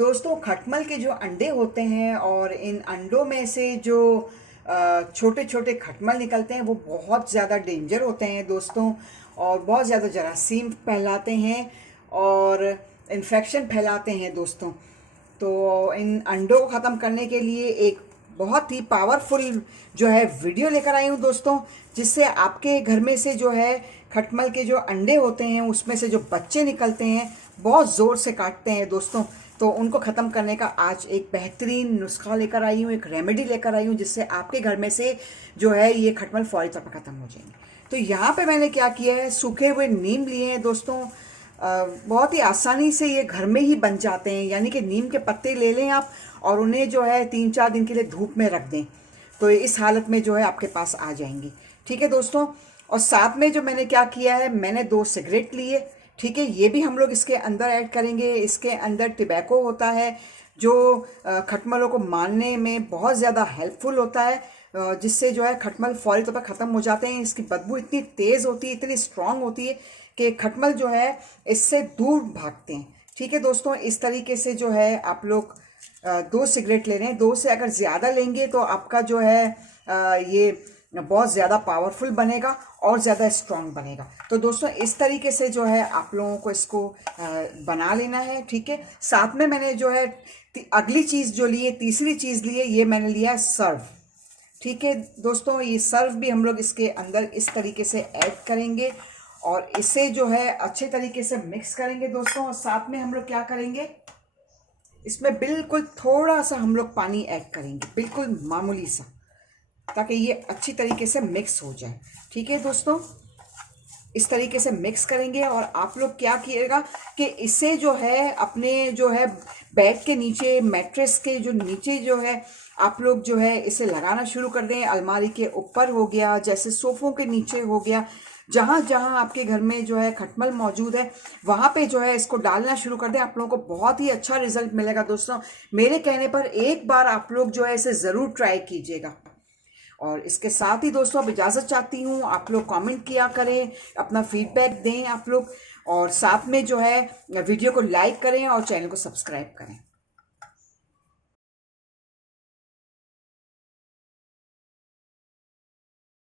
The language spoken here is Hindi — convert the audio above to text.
दोस्तों खटमल के जो अंडे होते हैं और इन अंडों में से जो छोटे छोटे खटमल निकलते हैं वो बहुत ज़्यादा डेंजर होते हैं दोस्तों। और बहुत ज़्यादा जरासीम फैलाते हैं और इन्फेक्शन फैलाते हैं दोस्तों। तो इन अंडों को ख़त्म करने के लिए एक बहुत ही पावरफुल जो है वीडियो लेकर आई हूँ दोस्तों, जिससे आपके घर में से जो है खटमल के जो अंडे होते हैं उसमें से जो बच्चे निकलते हैं बहुत ज़ोर से काटते हैं दोस्तों। तो उनको ख़त्म करने का आज एक बेहतरीन नुस्खा लेकर आई हूँ, एक रेमेडी लेकर आई हूँ, जिससे आपके घर में से जो है ये खटमल फौरी तौर पर ख़त्म हो जाएंगे। तो यहाँ पे मैंने क्या किया है, सूखे हुए नीम लिए हैं दोस्तों। बहुत ही आसानी से ये घर में ही बन जाते हैं, यानी कि नीम के पत्ते ले लें आप और उन्हें जो है 3-4 दिन के लिए धूप में रख दें, तो इस हालत में जो है आपके पास आ जाएंगी। ठीक है दोस्तों। और साथ में जो मैंने क्या किया है, मैंने 2 सिगरेट लिए। ठीक है, ये भी हम लोग इसके अंदर ऐड करेंगे। इसके अंदर टबैको होता है जो खटमलों को मारने में बहुत ज़्यादा हेल्पफुल होता है, जिससे जो है खटमल फौरी तौर पर ख़त्म हो जाते हैं। इसकी बदबू इतनी तेज़ होती है, इतनी स्ट्रांग होती है कि खटमल जो है इससे दूर भागते हैं। ठीक है दोस्तों, इस तरीके से जो है आप लोग 2 सिगरेट ले रहे हैं। 2 से अगर ज़्यादा लेंगे तो आपका जो है ये बहुत ज़्यादा पावरफुल बनेगा और ज़्यादा स्ट्रॉन्ग बनेगा। तो दोस्तों इस तरीके से जो है आप लोगों को इसको बना लेना है। ठीक है, साथ में मैंने जो है अगली चीज़ जो ली है, तीसरी चीज़ ली है, ये मैंने लिया है सर्व। ठीक है दोस्तों, ये सर्व भी हम लोग इसके अंदर इस तरीके से ऐड करेंगे और इसे जो है अच्छे तरीके से मिक्स करेंगे दोस्तों। और साथ में हम लोग क्या करेंगे, इसमें बिल्कुल थोड़ा सा हम लोग पानी ऐड करेंगे, बिल्कुल मामूली सा, ताकि ये अच्छी तरीके से मिक्स हो जाए। ठीक है दोस्तों, इस तरीके से मिक्स करेंगे और आप लोग क्या कीजिएगा कि इसे जो है अपने जो है बेड के नीचे, मैट्रेस के जो नीचे जो है आप लोग जो है इसे लगाना शुरू कर दें। अलमारी के ऊपर हो गया, जैसे सोफ़ों के नीचे हो गया, जहाँ जहाँ आपके घर में जो है खटमल मौजूद है वहाँ पे जो है इसको डालना शुरू कर दें। आप लोगों को बहुत ही अच्छा रिजल्ट मिलेगा दोस्तों। मेरे कहने पर एक बार आप लोग जो है इसे ज़रूर ट्राई कीजिएगा। और इसके साथ ही दोस्तों अब इजाज़त चाहती हूँ, आप लोग कमेंट किया करें, अपना फीडबैक दें आप लोग, और साथ में जो है वीडियो को लाइक करें और चैनल को सब्सक्राइब करें।